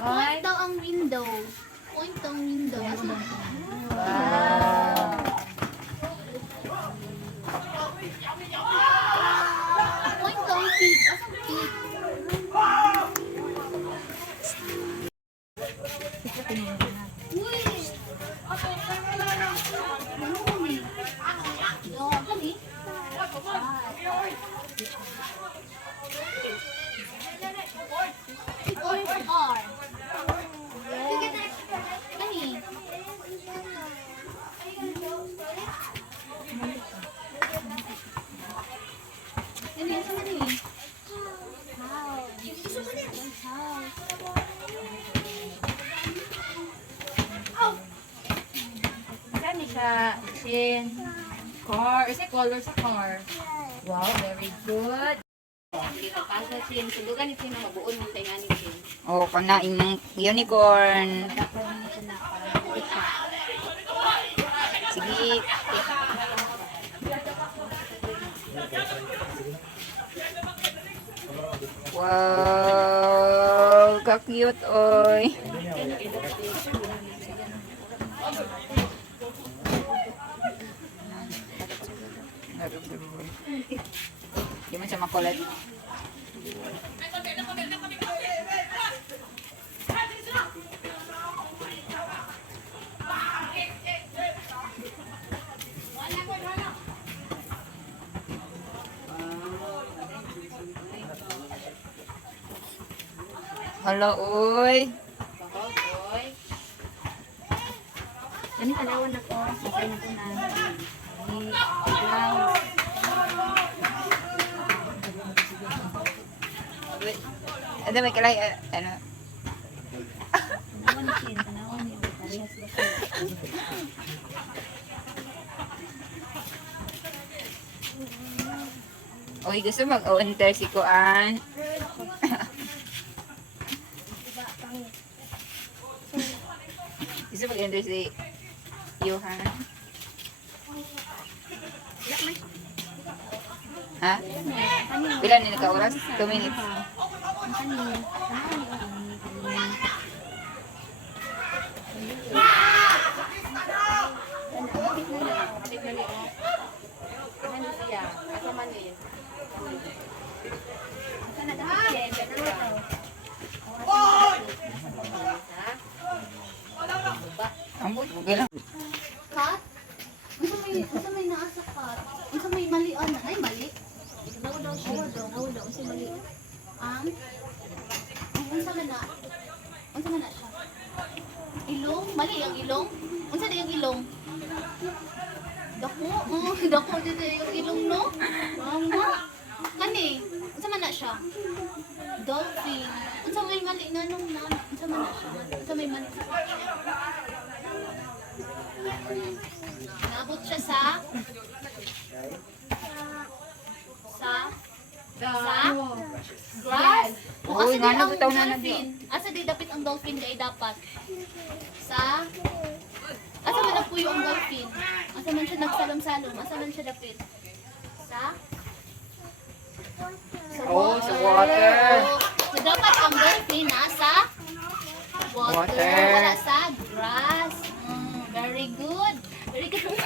Point daw ang window. Point daw ang window. Wow. Point daw ang feet. Asang feet? Uy! Ano kami? Yo, kami? Point R. Kani? Kani, asa kani? Saan siya? Shin. Car. Isa color sa car. Wow, very good. Dito pa sa Shin. Sulugan ni Shin. Mabuon mo sa ingani Shin. Oh, kana imong unicorn. Sige. Wow, ka-cute oy. Di man siya makulit. Hala, uy. Oy. Kani kalawan ako. Isa na ko na. Ano may kalay, ano? Tanawan ni Shin. Tanawan ni Parehas ba siya? Uy, gusto mag-enter si Kuan. Gusto mag-enter si Johan. Ha? Ilan na naka-oras? 2 minutes. Ano siya? Asa man eh. Ang buto, okay lang. Cut? Unsa may naa sa cut? Unsa may mali on? Ay mali. Daw daw. Unsa mali? Unsa man na? Unsa man na siya? Ilong? Mali ang ilong? Unsa di ang ilong? Dako? Dako dito yung ilong no? Mama? Kani? Unsa man na siya? Dolphin. Unsa may mali nga nung na? Unsa man na siya? Unsa may mali? Naabot siya sa grass. O Uy, asa di nga ang nabutaw na dolphin? Asa di dapat ang dolphin kay dapat? Sa asa man napuyo ang dolphin? Asa man siya nagsalom-salom? Asa man siya dapat? Sa Oh, sa water. So dapat ang dolphin nasa water. Water. Wala sa grass. Very good. Very good.